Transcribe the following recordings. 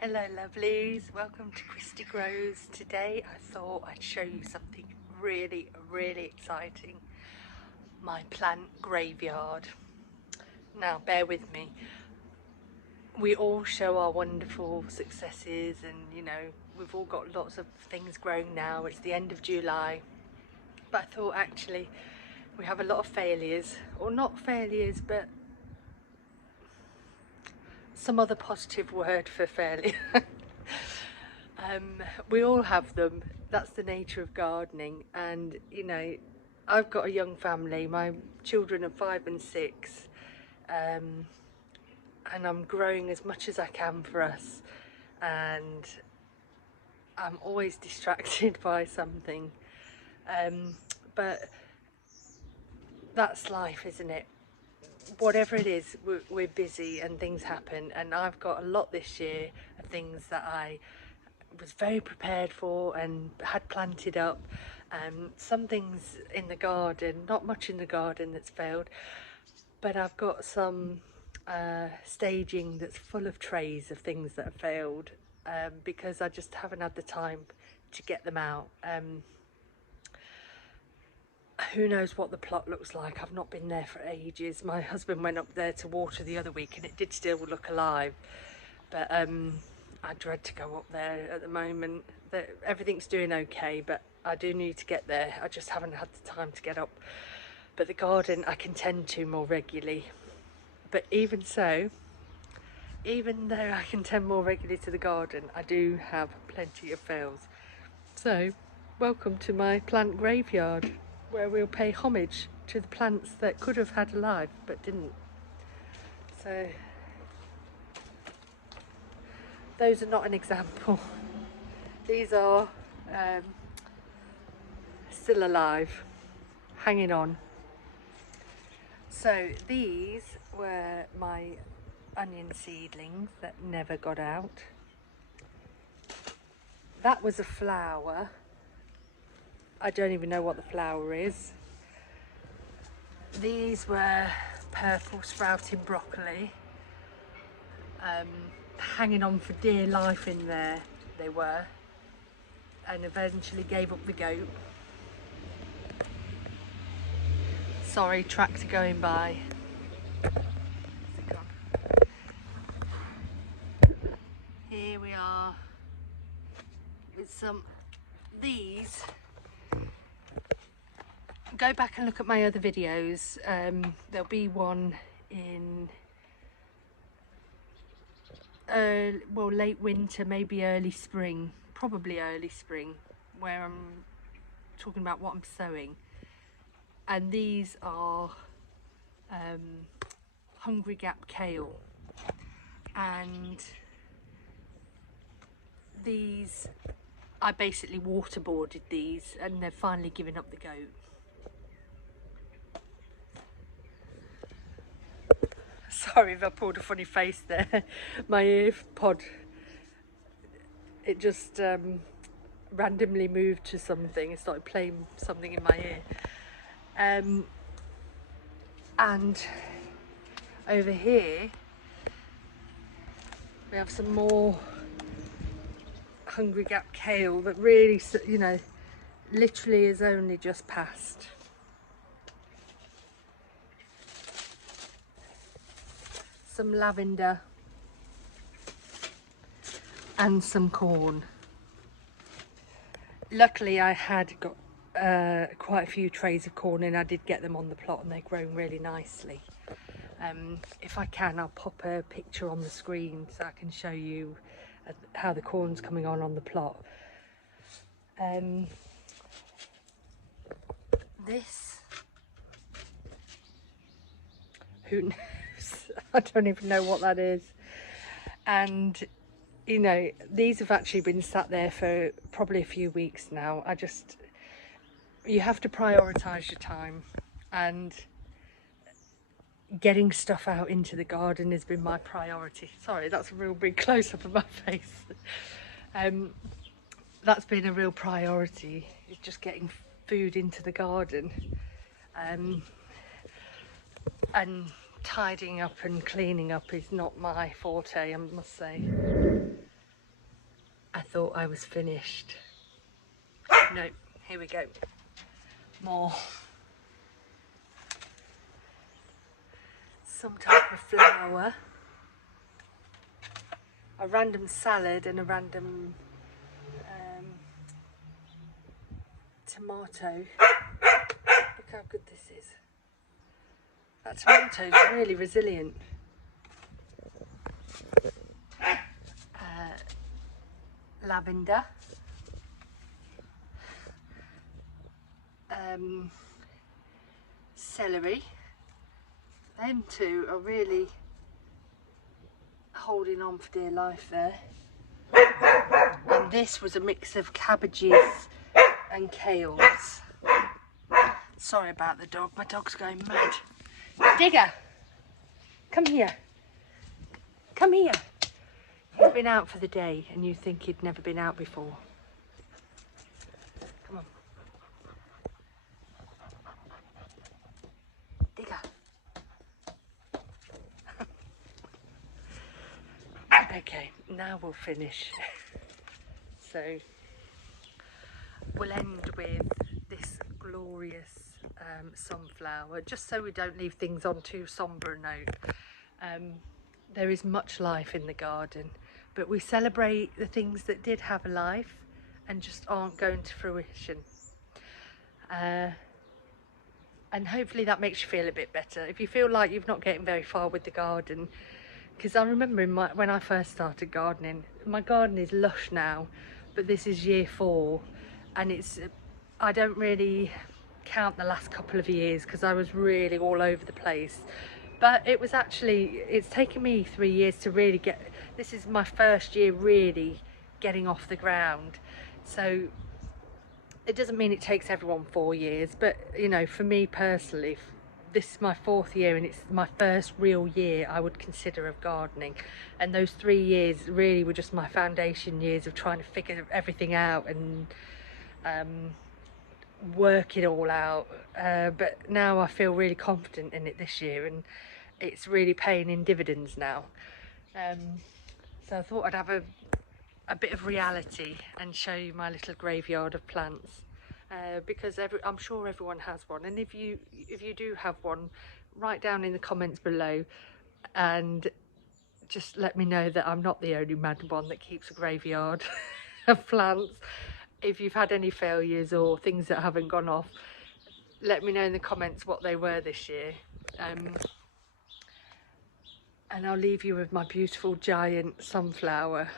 Hello lovelies, welcome to Christy Grows. Today I thought I'd show you something really exciting. My plant graveyard. Now bear with me. We all show our wonderful successes and we've all got lots of things growing now. It's the end of July. But I thought actually we have a lot of failures, or not failures but some other positive word for failure. We all have them. That's the nature of gardening. And I've got a young family. My children are 5 and 6, and I'm growing as much as I can for us, and I'm always distracted by something, but that's life, isn't it? Whatever it is, we're busy and things happen, and I've got a lot this year of things that I was very prepared for and had planted up. Some things in the garden, not much in the garden that's failed, but I've got some staging that's full of trays of things that have failed, because I just haven't had the time to get them out. Who knows what the plot looks like. I've not been there for ages. My husband went up there to water the other week and it did still look alive, but I dread to go up there at the moment. Everything's doing okay, but I do need to get there. I just haven't had the time to get up. But the garden I can tend to more regularly. But even so, even though I can tend more regularly to the garden, I do have plenty of fails. So welcome to my plant graveyard, where we'll pay homage to the plants that could have had a life but didn't. So those are not an example. These are still alive, hanging on. So these were my onion seedlings that never got out. That was a flower. I don't even know what the flower is. These were purple sprouting broccoli, hanging on for dear life in there they were, and eventually gave up the goat. Sorry, tractor going by. Here we are with some these. Go back and look at my other videos. There'll be one in well, late winter, maybe early spring, probably early spring, where I'm talking about what I'm sowing. And these are Hungry Gap Kale, and these I basically waterboarded these, and they've finally given up the goat. Sorry if I pulled a funny face there. My ear pod, it just randomly moved to something. It started playing something in my ear. And over here we have some more Hungry Gap Kale that really, literally is only just passed. Some lavender and some corn. Luckily I had got quite a few trays of corn, and I did get them on the plot, and they're growing really nicely. If I can, I'll pop a picture on the screen so I can show you how the corn's coming on the plot. This, who knows? I don't even know what that is. And these have actually been sat there for probably a few weeks now. You have to prioritize your time, and getting stuff out into the garden has been my priority. Sorry, that's a real big close-up of my face. That's been a real priority, is just getting food into the garden, and tidying up and cleaning up is not my forte, I must say. I thought I was finished. No, here we go. More. Some type of flower. A random salad and a random tomato. Look how good this is. That tomato's really resilient. Lavender. Celery. Them two are really holding on for dear life there. And this was a mix of cabbages and kales. Sorry about the dog, my dog's going mad. Digger, come here. Come here. He's been out for the day and you think he'd never been out before. Come on. Digger. Okay, now we'll finish. So we'll end with this glorious sunflower, just so we don't leave things on too sombre a note. There is much life in the garden, but we celebrate the things that did have a life and just aren't going to fruition. And hopefully that makes you feel a bit better. If you feel like you're not getting very far with the garden, because I remember when I first started gardening, my garden is lush now, but this is year 4 and I don't really count the last couple of years because I was really all over the place. But it's taken me 3 years to really this is my first year really getting off the ground. So it doesn't mean it takes everyone 4 years, but you know, for me personally, this is my 4th year and it's my first real year I would consider of gardening. And those 3 years really were just my foundation years of trying to figure everything out and work it all out. But now I feel really confident in it this year and it's really paying in dividends now. So I thought I'd have a bit of reality and show you my little graveyard of plants. Because I'm sure everyone has one, and if you do have one, write down in the comments below and just let me know that I'm not the only mad one that keeps a graveyard of plants. If you've had any failures or things that haven't gone off, let me know in the comments what they were this year. And I'll leave you with my beautiful giant sunflower.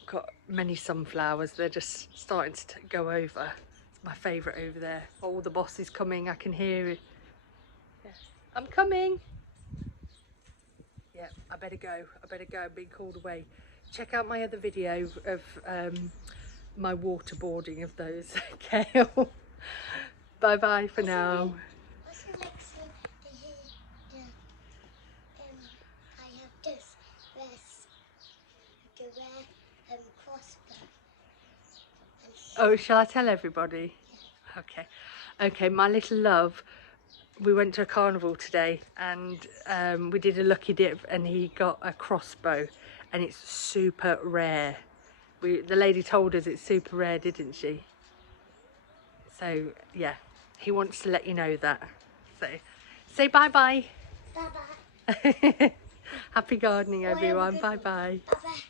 I've got many sunflowers, they're just starting to go over. My favourite over there. Oh, the boss is coming, I can hear it. Yeah. I'm coming. Yeah, I better go, I'm being called away. Check out my other video of my waterboarding of those kale. Bye bye for now. Oh, shall I tell everybody? Okay, my little love, we went to a carnival today and we did a lucky dip and he got a crossbow and it's super rare. The lady told us it's super rare, didn't she? So yeah, he wants to let you know that. So say bye bye. Bye bye. Happy gardening everyone. Bye bye. Bye bye.